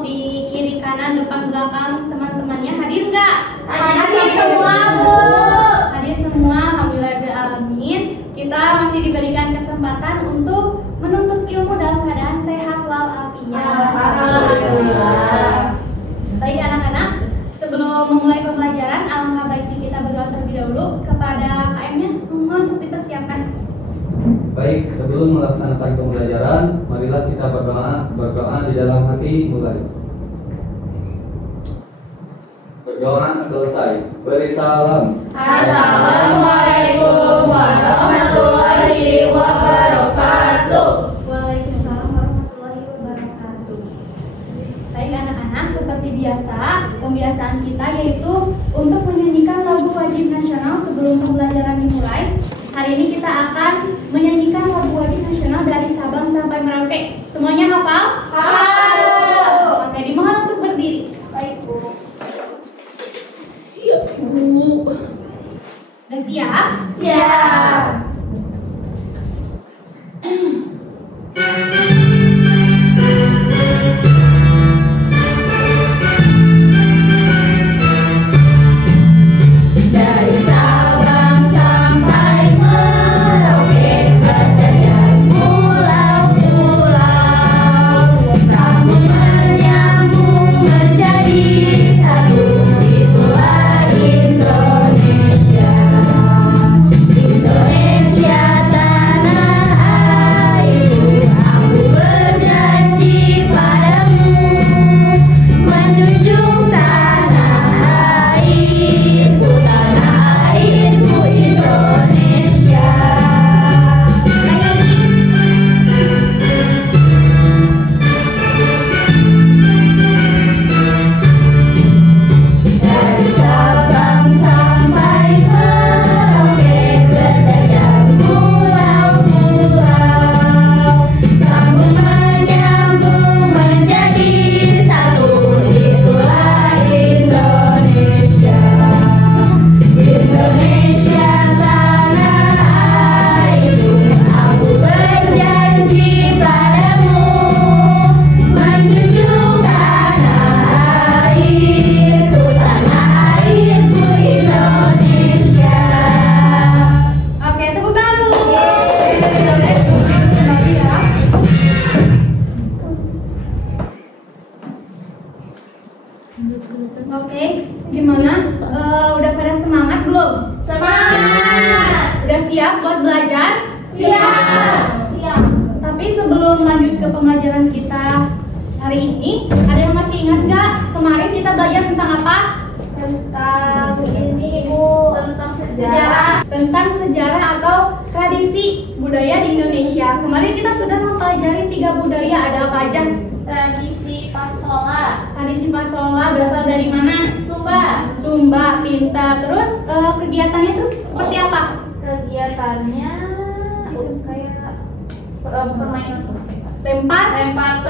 kelompok di kiri kanan depan belakang teman-temannya hadir nggak? Hadir semua, Bu. Hadir semua, alhamdulillahirrahmanirrahim. Kita masih diberikan kesempatan untuk menuntut ilmu dalam keadaan sehat walafiat. Alhamdulillah. Baik anak-anak, sebelum memulai pembelajaran, alangkah baiknya kita berdoa terlebih dahulu kepada KM-nya. Mohon untuk dipersiapkan. Baik, sebelum melaksanakan pembelajaran, marilah kita berdoa di dalam hati mulai. Berdoa selesai. Beri salam. Assalamualaikum warahmatullahi wabarakatuh. Waalaikumsalam warahmatullahi wabarakatuh. Baik anak-anak, seperti biasa, pembiasaan kita yaitu untuk menyanyikan lagu wajib nasional sebelum pembelajaran dimulai. Hari ini kita akan menyanyikan lagu wajib nasional dari Sabang sampai Merauke. Semuanya hafal? Hafal. Oke, dimohon untuk berdiri. Baik, Bu. Siap, Bu. Udah siap? Siap. Dari Sabang sampai Merauke, berjalan pulau-pulau, sambung menyambung menjadi satu, itulah Indonesia. Indonesia tanah airku, aku berjanji padamu, menjunjung tanah airku Indonesia. Dari Sabang sampai Merauke, berjalan pulau-pulau, sambung menyambung menjadi satu, itulah Indonesia. Indonesia tanah airku, aku berjanji padamu, menjunjung tanah airku Indonesia. Oke, tepuk tangan dulu. Kembali ya. Oke, gimana? Udah pada semangat belum? Semangat. Udah siap buat belajar? Siap. Siap. Tapi sebelum lanjut ke pembelajaran kita hari ini, ada yang masih ingat nggak? Kemarin kita belajar tentang apa? Tentang ini, Ibu, tentang sejarah. Tentang sejarah atau tradisi budaya di Indonesia. Kemarin kita sudah mempelajari 3 budaya. Ada apa aja? Tradisi Pasola, Tradisi Pasola berasal dari mana? Sumba. Sumba, pintar. Terus kegiatannya tuh seperti apa? Kegiatannya kayak permainan Lempar lempar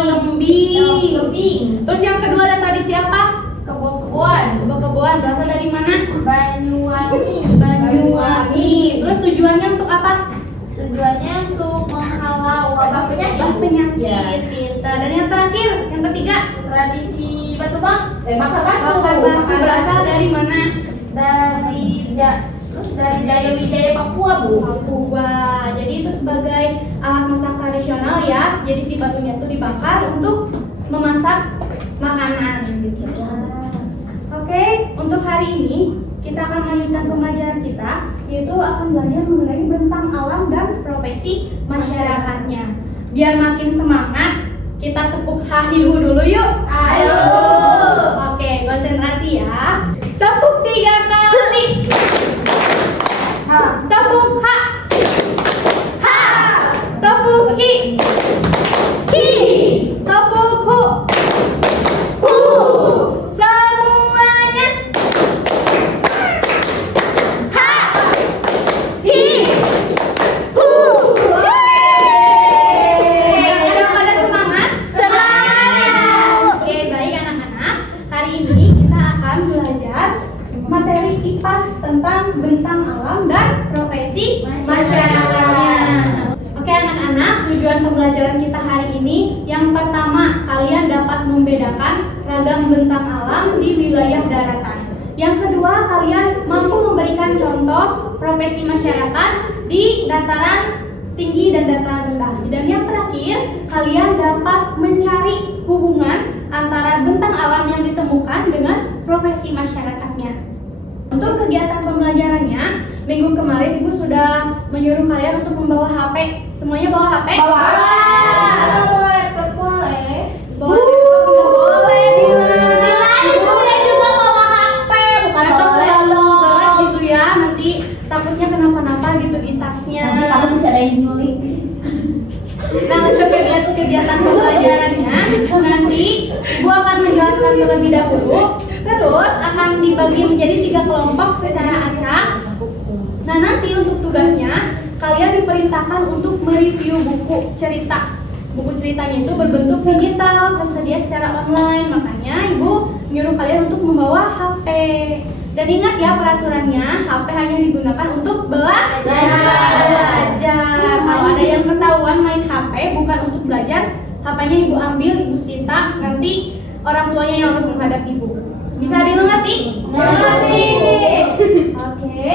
lembing. Terus yang kedua ada tradisi apa? kebo-keboan, Kebo-keboan berasal dari mana? Banyuwangi. Banyuwangi. Terus tujuannya untuk apa? Tujuannya untuk menghalau wabah penyakit. Penyakit, pintar. Dan yang terakhir, yang ketiga, Tradisi bakar batu. bakar batu berasal dari mana? Terus dari Jayawijaya Papua, Bu. Papua. Jadi itu sebagai alat masak tradisional ya. Jadi si batunya itu dibakar untuk memasak makanan gitu. Oke, untuk hari ini kita akan melanjutkan pembelajaran kita, yaitu akan belajar mengenai bentang alam dan profesi masyarakatnya. Biar makin semangat, kita tepuk hahihu dulu yuk. Ayo. Oke, konsentrasi ya. Tepuk 3 kali. Tepuk ha. Ha. Tepuk hi. Hi. Tepuk hu. Hu. Semuanya. Ha. Hi. Hu. Ada pada semangat? Semangat. Oke, baik anak-anak. Hari ini kita akan belajar materi IPAS tentang bentang alam dan profesi masyarakatnya. Oke anak-anak, tujuan pembelajaran kita hari ini, yang pertama, kalian dapat membedakan ragam bentang alam di wilayah daratan. Yang kedua, kalian mampu memberikan contoh profesi masyarakat di dataran tinggi dan dataran rendah. Dan yang terakhir, kalian dapat mencari hubungan antara bentang alam yang ditemukan dengan profesi masyarakatnya. Untuk kegiatan pembelajarannya, minggu kemarin Ibu sudah menyuruh kalian untuk membawa HP. Semuanya bawa HP? Bawa. Boleh. Boleh, Ibu juga bawa HP, bukan atau boleh. kalau berat gitu ya, nanti takutnya kenapa-napa gitu di tasnya. Nanti kamu bisa ada yang nyulik. Nah, untuk kegiatan pembelajarannya, nanti Ibu akan menjelaskan terlebih dahulu, terus akan dibagi menjadi 3 kelompok secara acak. Nah, nanti untuk tugasnya, kalian diperintahkan untuk mereview buku cerita. Buku ceritanya itu berbentuk digital, tersedia secara online, makanya Ibu menyuruh kalian untuk membawa HP. Dan ingat ya peraturannya, HP hanya digunakan untuk belajar. Kalau ada yang ketahuan main HP bukan untuk belajar, HP-nya Ibu ambil, Ibu sita, nanti orang tuanya yang harus menghadap Ibu. Bisa dimengerti? Mengerti. Oke.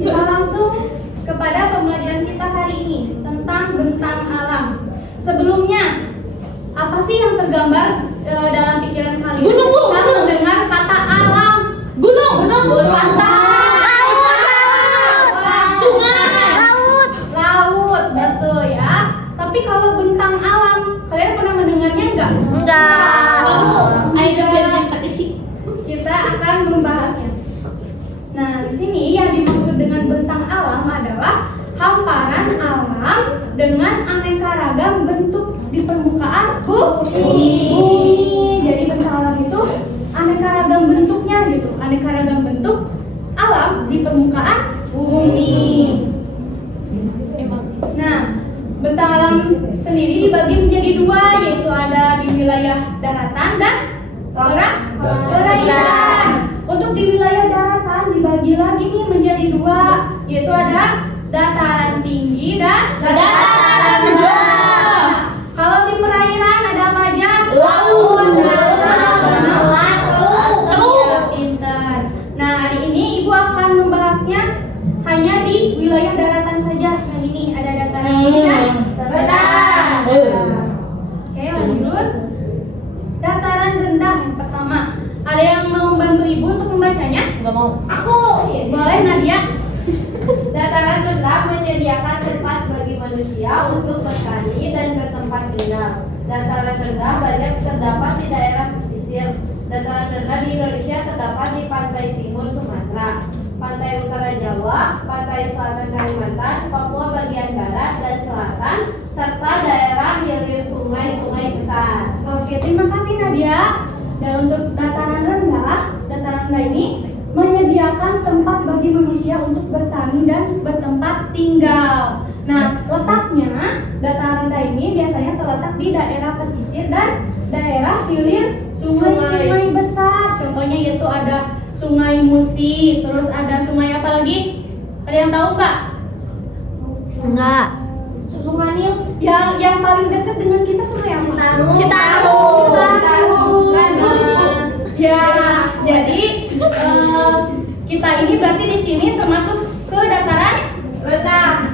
Kita langsung kepada pembelajaran kita hari ini tentang bentang alam. Sebelumnya, apa sih yang tergambar dalam pikiran kalian? Gunung, Bu, Kita gunung. mendengar kata alam. Gunung, Pantai, sungai, laut, betul ya. Tapi kalau bentang alam, kalian pernah mendengarnya enggak? Ayo biar pakai sih. Kita akan membahasnya. Nah, di sini yang dimaksud dengan bentang alam adalah hamparan alam dengan aneka ragam bentuk di permukaan bumi. Jadi bentang alam itu aneka ragam bentuknya gitu, aneka ragam bentuk alam di permukaan bumi. Nah, bentang alam sendiri dibagi menjadi 2, yaitu ada di wilayah daratan dan perairan. Untuk di wilayah daratan dibagi lagi nih menjadi 2, yaitu ada dataran tinggi dan Dataran rendah. Kalau di perairan ada apa aja? Laut. Teluk. Pintar. Nah, hari ini Ibu akan membahasnya hanya di wilayah daratan saja. Yang ini ada dataran tinggi dan dataran. Oke, lanjut. Dataran rendah yang pertama. Ada yang mau membantu Ibu untuk membacanya? Enggak mau. Aku. Boleh, Nadia. Dataran rendah menyediakan tempat bagi manusia untuk bertani dan bertempat tinggal. Dataran rendah banyak terdapat di daerah pesisir. Dataran rendah di Indonesia terdapat di pantai timur Sumatera, pantai utara Jawa, pantai selatan Kalimantan, Papua bagian barat dan selatan, serta daerah hilir sungai-sungai besar. Oke, terima kasih Nadia. Dan untuk dataran rendah ini menyediakan tempat bagi manusia untuk bertani dan bertempat tinggal. Nah, letaknya dataran rendah ini biasanya terletak di daerah pesisir dan daerah hilir sungai-sungai besar. Contohnya yaitu ada Sungai Musi, terus ada sungai apa lagi? Ada yang tahu nggak? Enggak. Sungai Nil. Yang paling dekat dengan kita sungai apa? Citarum. Ya, jadi kita ini berarti di sini termasuk ke dataran rendah,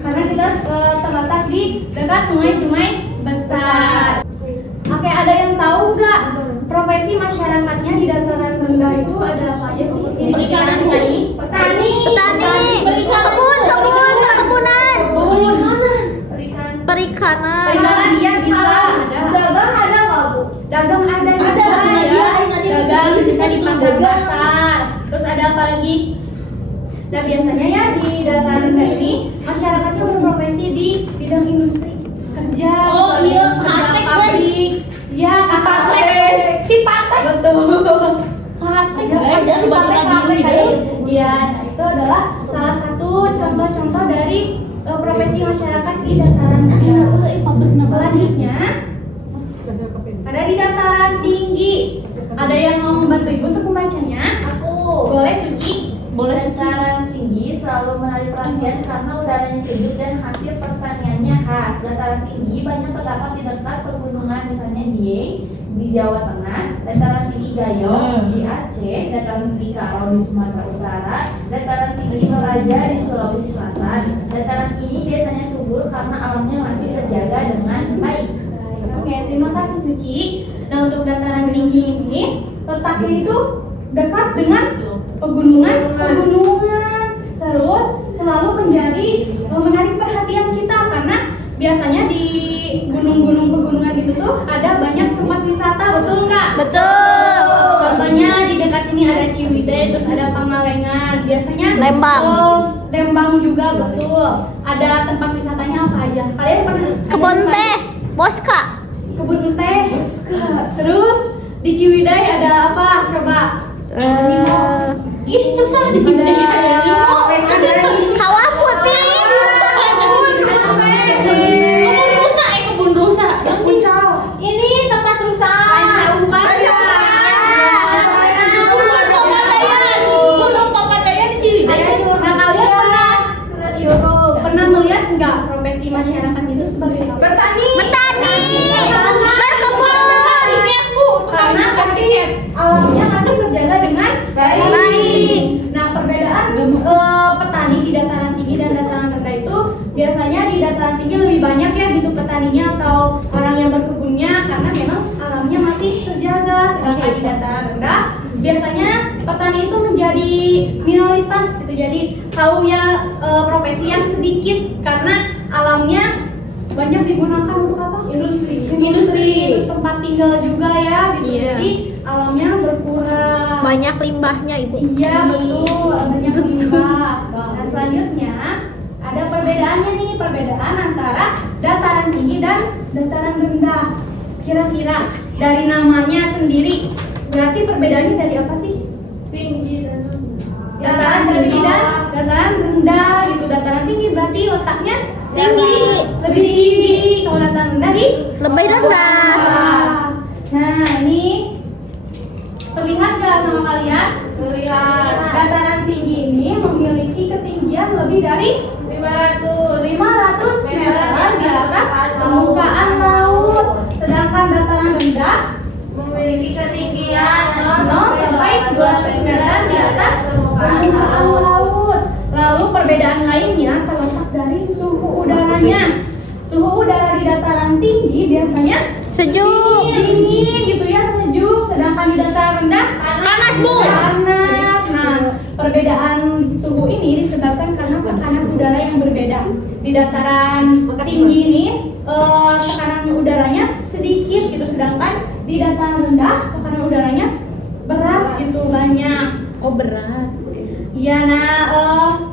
karena kita terletak di dekat sungai-sungai besar. Oke, ada yang tahu nggak profesi masyarakatnya di dataran rendah itu ada apa aja sih? Perikanan, petani, perikanan. perikanan iya bisa. Dagang ada nggak, Bu? Dagang ada ya. Dagang bisa di pasar-pasar. Terus ada apa lagi? Nah, biasanya ya di dataran rendah ini masyarakatnya berprofesi di bidang industri, kerja. Oh, di iya, kerja patek, pabrik. Iya, Si patek. betul. Patek. Ada Guys, ya sebagai tabiun gitu. Iya, nah itu adalah salah satu contoh-contoh dari profesi masyarakat di dataran rendah. Selanjutnya ada di dataran tinggi. Ada yang mau membantu Ibu untuk membacanya? Aku. Boleh, Suci. Boleh Suci. Dataran tinggi selalu menarik perhatian karena udaranya sejuk dan hasil pertaniannya khas. Dataran tinggi banyak terdapat di dekat pegunungan, misalnya di Jawa Tengah, dataran tinggi Gayo di Aceh, dataran tinggi Karo di Sumatera Utara, dataran tinggi Toraja di Sulawesi Selatan. Dataran ini biasanya subur karena alamnya masih terjaga dengan baik. Oke, terima kasih Suci. Nah, untuk dataran tinggi ini letaknya itu dekat dengan pegunungan. Terus selalu menjadi menarik perhatian kita karena biasanya di gunung-gunung pegunungan itu tuh ada banyak tempat wisata, betul nggak? Betul. Contohnya di dekat sini ada Ciwidey, terus ada Pangalengan. Biasanya Lembang. Lembang juga betul. Ada tempat wisatanya apa aja? Kalian pernah? Kebun teh, Boska. Kebun teh. Terus di Ciwidey ada apa? Coba. Ih, susah di Ciwidey ada Kawah Putih. Kebun rusa. Ini tempat rusa. Gunung Papandayan di Ciwidey. Nah, kalian pernah melihat nggak profesi masyarakat itu sebagai apa? Bertani. Berkebun. Karena alamnya masih terjaga dengan baik. Nah, perbedaan petani di dataran tinggi dan dataran rendah itu biasanya di dataran tinggi lebih banyak ya gitu petaninya atau orang yang berkebunnya karena memang alamnya masih terjaga. Sedangkan di dataran rendah biasanya petani itu menjadi minoritas gitu. Jadi kaum yang profesi yang sedikit karena alamnya banyak digunakan untuk apa? Industri. Terus tempat tinggal juga ya gitu. Iya. Jadi alamnya berkurang. Banyak limbahnya, Ibu. Iya betul, banyak limbah. Nah, selanjutnya ada perbedaannya nih, perbedaan antara dataran tinggi dan dataran rendah. Kira-kira dari namanya sendiri, berarti perbedaannya dari apa sih? Tinggi dan Dataran tinggi dan dataran rendah gitu. Dataran tinggi berarti letaknya Tinggi. lebih tinggi. Kalau dataran rendah Lebih rendah. Nah, ini terlihat gak sama kalian? Terlihat. Dataran tinggi ini memiliki ketinggian lebih dari 500 meter di atas permukaan laut. Sedangkan dataran rendah memiliki ketinggian 0 sampai 200 meter di atas permukaan laut. Lalu perbedaan lainnya terletak dari suhu udaranya. Suhu udara di dataran tinggi biasanya Sejuk. dingin gitu ya, sejuk. Sedangkan di dataran rendah Panas, Bu. panas. Nah, perbedaan suhu ini disebabkan karena tekanan udara yang berbeda. Di dataran tinggi ini tekanan udaranya sedikit gitu, sedangkan di dataran rendah tekanan udaranya berat gitu, banyak. Oh, berat. Iya, nah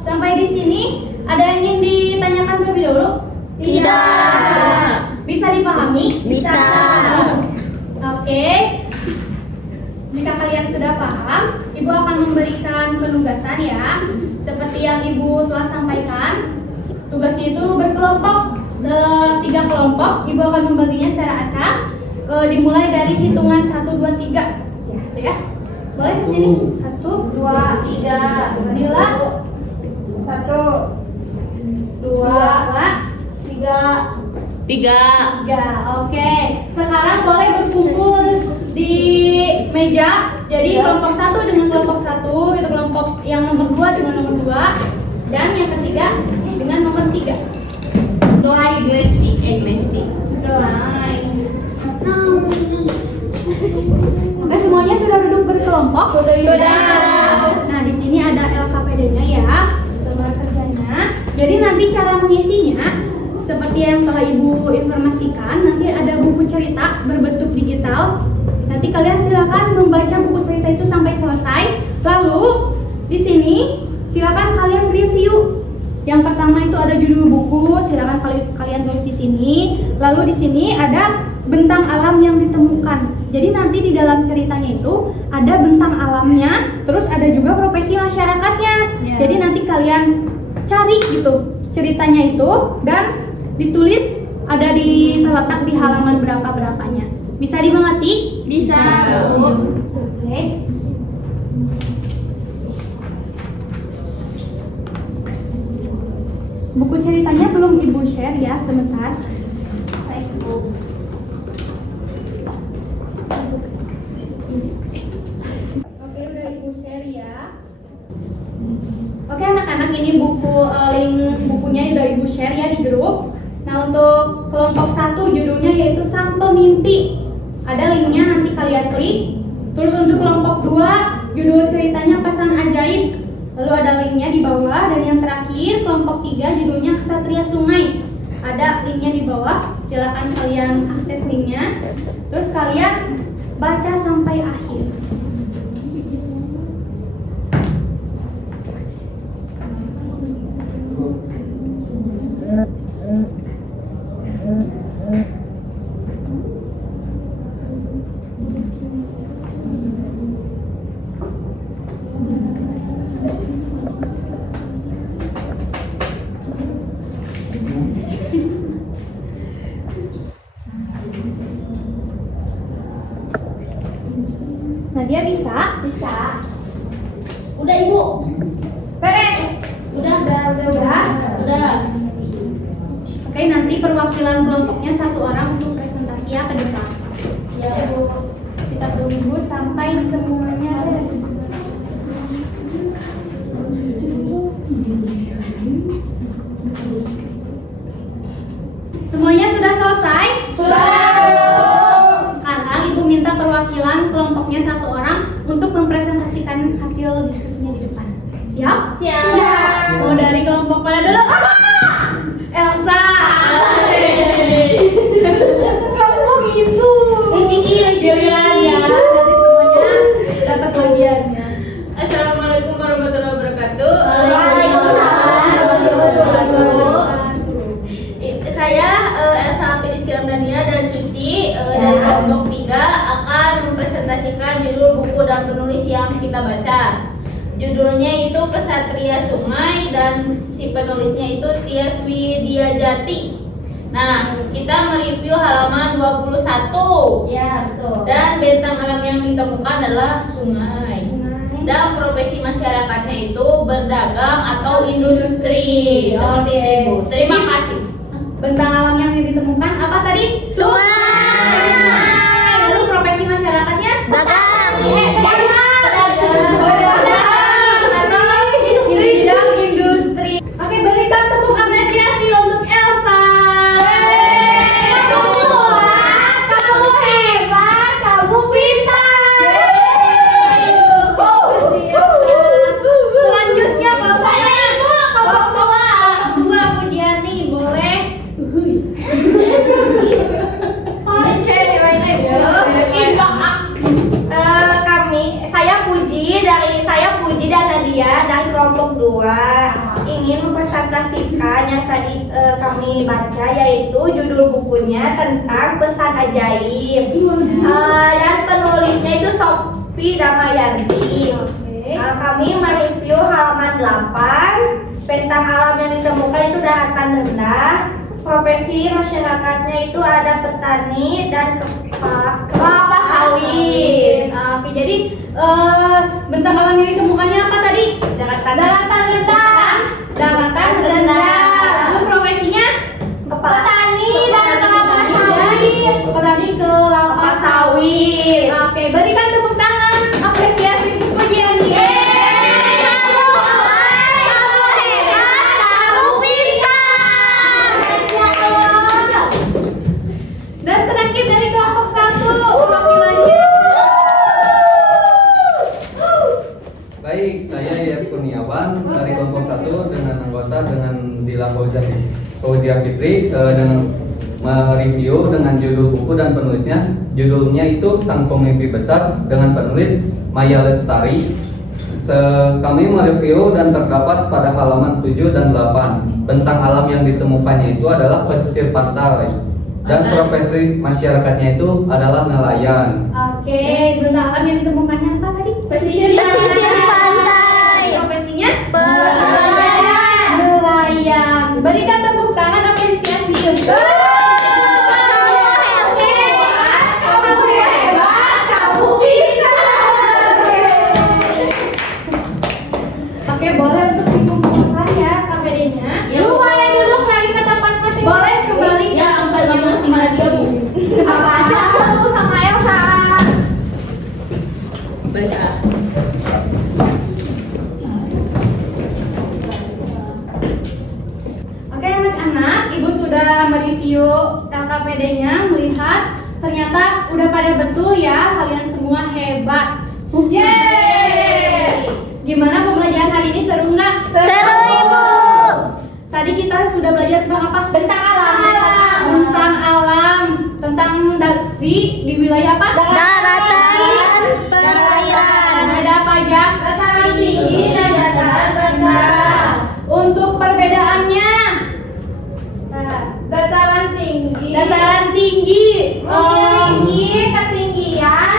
sampai di sini ada yang ingin ditanyakan terlebih dahulu? Tidak. Bisa dipahami? Bisa. Oke. Jika kalian sudah paham, Ibu akan memberikan penugasan ya. Seperti yang Ibu telah sampaikan, tugasnya itu berkelompok, 3 kelompok. Ibu akan membaginya secara acak. Dimulai dari hitungan 1, 2, 3. Ya. Boleh di sini? 1, 2, 3. Dila. 1, 2, 3. Oke. Sekarang boleh berkumpul di meja. Jadi kelompok 1 dengan kelompok 1, itu kelompok yang nomor 2 dengan nomor 2, dan yang ketiga dengan nomor 3. Oke, semuanya sudah duduk berkelompok? Sudah. Nah, di sini ada LKPD-nya ya, lembar kerjanya. Jadi nanti cara mengisinya seperti yang telah Ibu informasikan, nanti ada buku cerita berbentuk digital. Nanti kalian silakan membaca buku cerita itu sampai selesai. Lalu di sini silakan kalian review. Yang pertama itu ada judul buku, silakan kalian tulis di sini. Lalu di sini ada bentang alam yang ditemukan. Jadi nanti di dalam ceritanya itu ada bentang alamnya, terus ada juga profesi masyarakatnya. Jadi nanti kalian cari gitu ceritanya itu dan ditulis, ada terletak di halaman berapa-berapanya. Bisa dimengerti? Bisa. Oke. buku ceritanya belum Ibu share ya, sebentar. Baik, Bu. Oke, udah Ibu share ya. Oke anak-anak, ini buku link bukunya udah Ibu share ya di grup. Nah, untuk kelompok 1 judulnya yaitu Sang Pemimpi. Ada linknya, nanti kalian klik. Terus untuk kelompok 2 judul ceritanya Pesan Ajaib. Lalu ada linknya di bawah. Dan yang terakhir kelompok 3 judulnya Kesatria Sungai. Ada linknya di bawah. Silakan kalian akses linknya. Terus kalian baca sampai akhir. Nadia bisa? Bisa. Udah, Ibu. Beres. Udah. Oke, nanti perwakilan kelompoknya 1 orang untuk presentasi ya ke depan. Ya, Bu. Kita tunggu sampai semuanya beres. Semuanya sudah selesai? Sekarang Ibu minta perwakilan kelompoknya 1 orang untuk mempresentasikan hasil diskusinya di depan. Siap? Siap. Mau dari kelompok mana dulu? Elsa. Kamu gitu. Giliran ya. Nanti semuanya dapat bagiannya. Assalamualaikum warahmatullahi wabarakatuh. Saya Elsa Apiriski Ramdhania dan Suci dari kelompok 3 akan mempresentasikan judul buku dan penulis yang kita baca. Judulnya itu Kesatria Sungai dan si penulisnya itu Tias Widiajati. Nah, kita mereview halaman 21. Ya, betul. Dan bentang alam yang ditemukan adalah sungai. Dan profesi masyarakatnya itu berdagang atau industri. Seperti itu, Ibu. Terima kasih. Bentang alam yang ditemukan apa tadi? Sungai. Lalu profesi masyarakatnya? Dagang. Bidang industri. Oke, berikan tepuk apresiasi untuk Elsa. Kamu kuat, kamu hebat, kamu pintar. Selanjutnya kelompok dua Pujiani, boleh? Saya Puji dan Nadia dari kelompok 2 ingin mempresentasikan yang tadi kami baca, yaitu judul bukunya tentang Pesan Ajaib. Dan penulisnya itu Sophie Damayanti. Kami mereview halaman 8. Bentang alam yang ditemukan itu daratan rendah. Profesi masyarakatnya itu ada petani dan kelapa sawit. Oke, jadi bentang alam yang ditemukannya apa tadi? Daratan rendah. Daratan rendah. Lalu profesinya? Petani dan kelapa sawit. Petani kelapa Sawit. Oke, berikan tepuk tangan apresiasi untuk Pujiani. Dan terakhir dari kelompok 1 perwakilannya. Baik, saya Yaya Kurniawan dari kelompok 1 dengan anggota dengan Dila Fauzia Fitri dengan mereview dengan judul buku dan penulisnya. Judulnya itu Sang Pemimpi Besar dengan penulis Maya Lestari. Kami mereview dan terdapat pada halaman 7 dan 8. Bentang alam yang ditemukannya itu adalah pesisir pantai. Dan profesi masyarakatnya itu adalah nelayan. Oke, bentang alam yang ditemukannya apa tadi? Pesisir pantai. Profesinya? Nelayan. Berikan tepuk tangan apresiasi untuk Kamu hebat, kamu pintar. Oke, boleh untuk dikumpulkan ya KPD-nya. Lu boleh pada betul ya, kalian semua hebat. Yeay! Gimana pembelajaran hari ini, seru nggak? Seru, Ibu. Tadi kita sudah belajar tentang apa? Tentang alam. Tentang alam, tentang di wilayah apa? Daratan dan perairan. Dan ada apa aja? Dataran tinggi dan dataran rendah. Untuk perbedaannya, Nah, dataran tinggi. dataran tinggi Memiliki ketinggian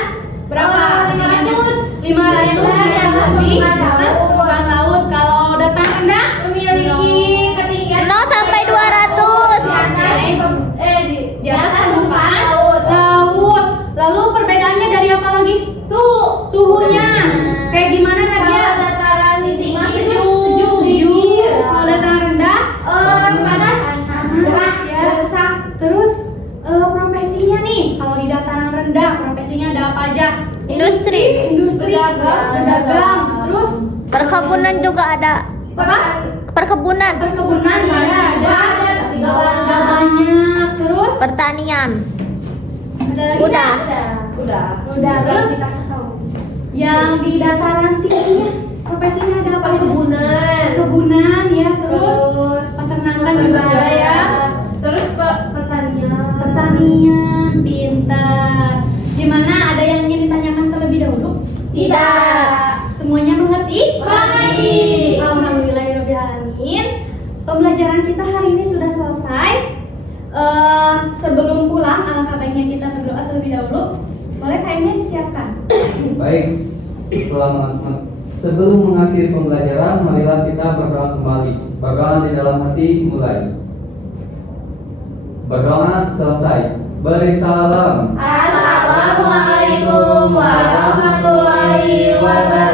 berapa? 500. 500 lebih di atas permukaan laut. Kalau dataran rendah Memiliki ketinggian 0 sampai 200. di atas permukaan laut. Lalu perbedaannya dari apa lagi? Suhunya. Kayak gimana Nadia? Kalau dataran tinggi itu Sejuk. Kalau dataran rendah panas, panas ya. gersang. Terus profesinya nih, kalau di dataran rendah profesinya ada apa aja? Industri. Industri, pedagang, terus Perkebunan juga ada. apa? Perkebunan. Perkebunan ya ada banyak. Terus Pertanian. ada lagi Udah. udah. Terus yang di dataran tingginya profesinya ada apa aja? Perkebunan ya, terus peternakan juga ada ya. Terus Pertanian, pintar. Gimana? Ada yang ingin ditanyakan terlebih dahulu? Tidak. Semuanya mengerti? Mengerti. Alhamdulillahirobbilalamin. Pembelajaran kita hari ini sudah selesai. Sebelum pulang, alangkah baiknya kita berdoa terlebih dahulu. Boleh kayaknya disiapkan. Baik, sebelum mengakhiri pembelajaran, marilah kita berdoa kembali. Berdoa di dalam hati mulai. Berdoa selesai. Beri salam. Assalamualaikum warahmatullahi wabarakatuh.